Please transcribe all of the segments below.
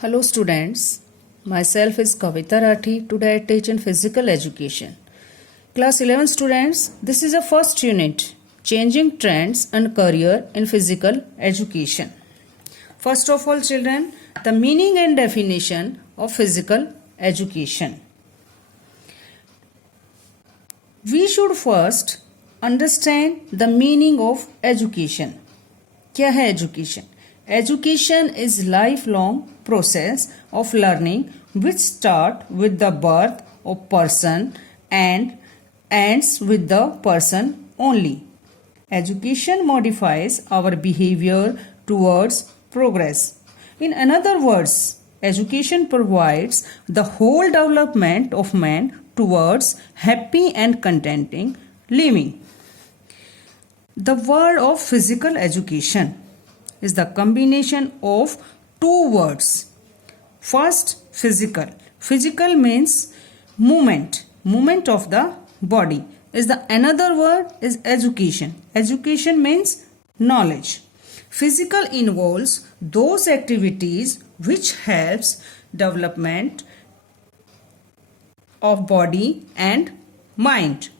Hello students, myself is Kavita Rathi. Today I teach in physical education. Class 11 students, this is a first unit, changing trends and career in physical education. First of all children, the meaning and definition of physical education. We should first understand the meaning of education. क्या है education? Education is lifelong process of learning which start with the birth of person and ends with the person only. Education modifies our behavior towards progress. In other words, education provides the whole development of man towards happy and contenting living. The word of physical education is the combination of two words. First, physical. Physical means movement of the body. Another word is education. Education means knowledge. Physical involves those activities which helps development of body and mind.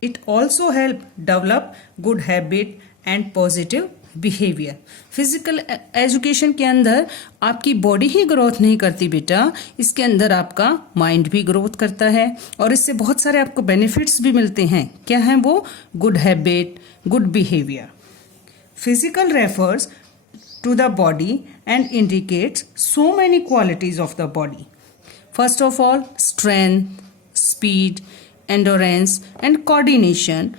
It also help develop good habit and positive behaviour. Physical education के अंदर आपकी body ही growth नहीं करती बेटा, इसके अंदर आपका mind भी ग्रोथ करता है और इससे बहुत सारे आपको बेनिफिट्स भी मिलते हैं. क्या है वो? Good habit, good behaviour. Physical refers to the body and indicates so many qualities of the body. First of all strength, speed, endurance and coordination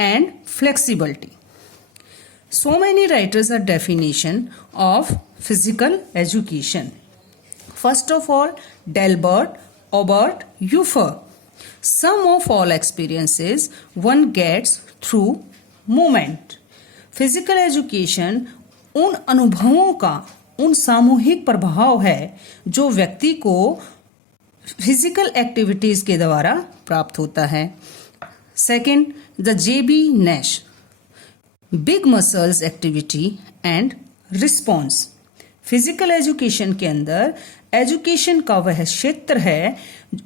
and flexibility. So many writers are definition of physical education. First of all, Delbert, Aubert, Ufer. Sum of all experiences one gets through movement. Physical education उन अनुभवों का उन सामूहिक प्रभाव है जो व्यक्ति को फिजिकल एक्टिविटीज के द्वारा प्राप्त होता है. Second, the JB Nash, big muscles activity and response. Physical education के अंदर एजुकेशन का वह क्षेत्र है,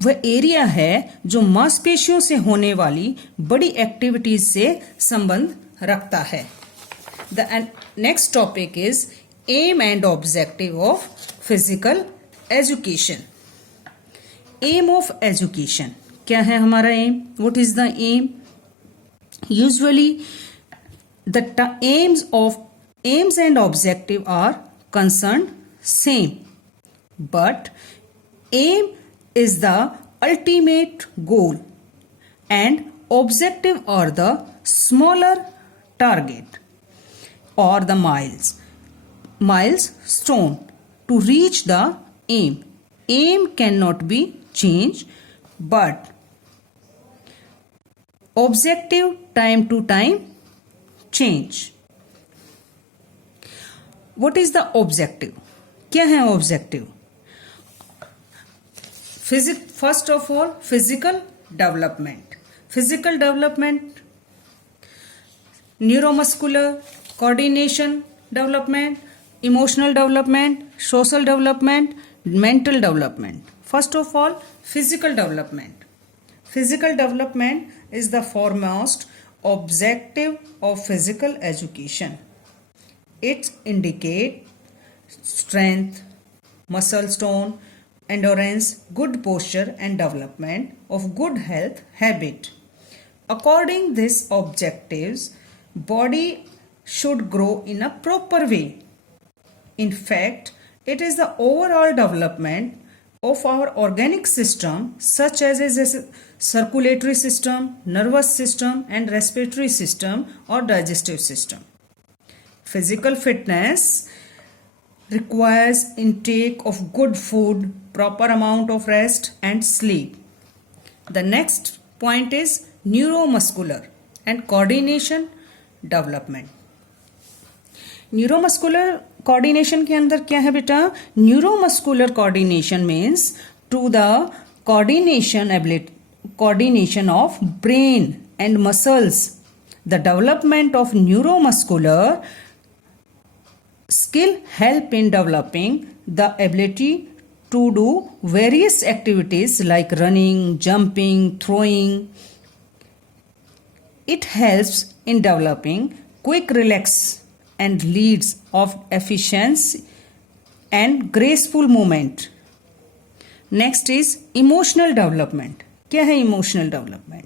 वह एरिया है जो मांसपेशियों से होने वाली बड़ी एक्टिविटीज से संबंध रखता है. The next topic is aim and objective of physical education. Aim of education, क्या है हमारा aim? What is the aim? Usually the aims and objective are concerned same, but aim is the ultimate goal and objective are the smaller target or the milestone to reach the aim. Aim cannot be changed, but objective time to time change. What is the objective? क्या है objective? First of all, physical development. Physical development, neuromuscular, coordination development, emotional development, social development, mental development. First of all, physical development. Physical development is the foremost objective of physical education. It indicates strength, muscle tone, endurance, good posture and development of good health habit. According these objectives, body should grow in a proper way. In fact, it is the overall development of our organic system such as circulatory system, nervous system and respiratory system or digestive system. Physical fitness requires intake of good food, proper amount of rest and sleep. The next point is neuromuscular and coordination development. Neuromuscular coordination के अंदर क्या है बेटा? Neuromuscular coordination means to the coordination of brain and muscles. The development of neuromuscular skill help in developing the ability to do various activities like running, jumping, throwing. It helps in developing quick relax and leads of efficiency and graceful movement. Next is emotional development. क्या है emotional development?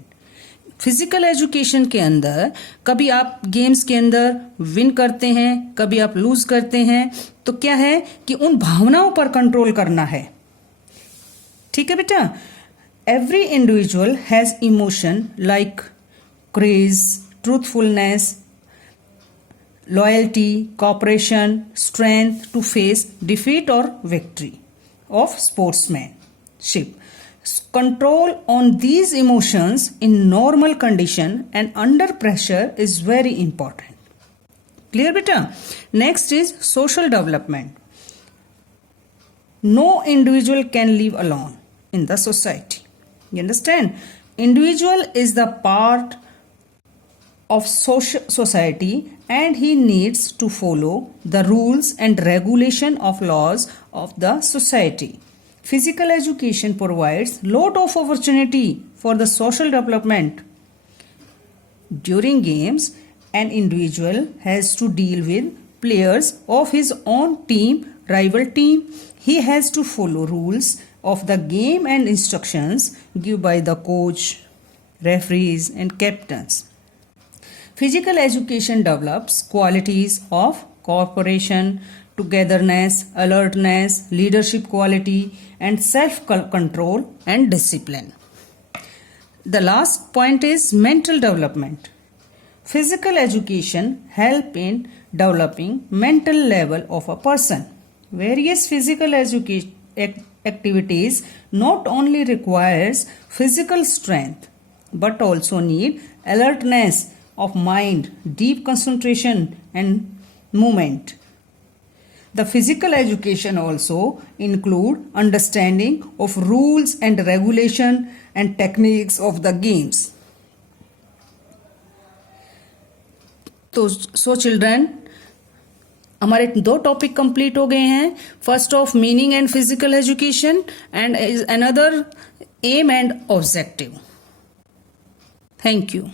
Physical education के अंदर कभी आप games के अंदर win करते हैं, कभी आप लूज करते हैं, तो क्या है कि उन भावनाओं पर कंट्रोल करना है. ठीक है बेटा. Every individual has emotion like craze, truthfulness, loyalty, cooperation, strength to face defeat or victory of sportsmanship. Control on these emotions in normal condition and under pressure is very important. Clear beta? Next is social development. No individual can live alone in the society. You understand? Individual is the part of society and he needs to follow the rules and regulation of laws of the society. Physical education provides lot of opportunity for the social development. During games, an individual has to deal with players of his own team, rival team. He has to follow rules of the game and instructions given by the coach, referees and captains. Physical education develops qualities of cooperation, togetherness, alertness, leadership quality, and self-control and discipline. The last point is mental development. Physical education helps in developing mental level of a person. Various physical activities not only requires physical strength but also need alertness of mind, deep concentration and movement. The physical education also include understanding of rules and regulation and techniques of the games. So children, हमारे 2 topic complete हो गए हैं. First of meaning and physical education and another aim and objective. Thank you.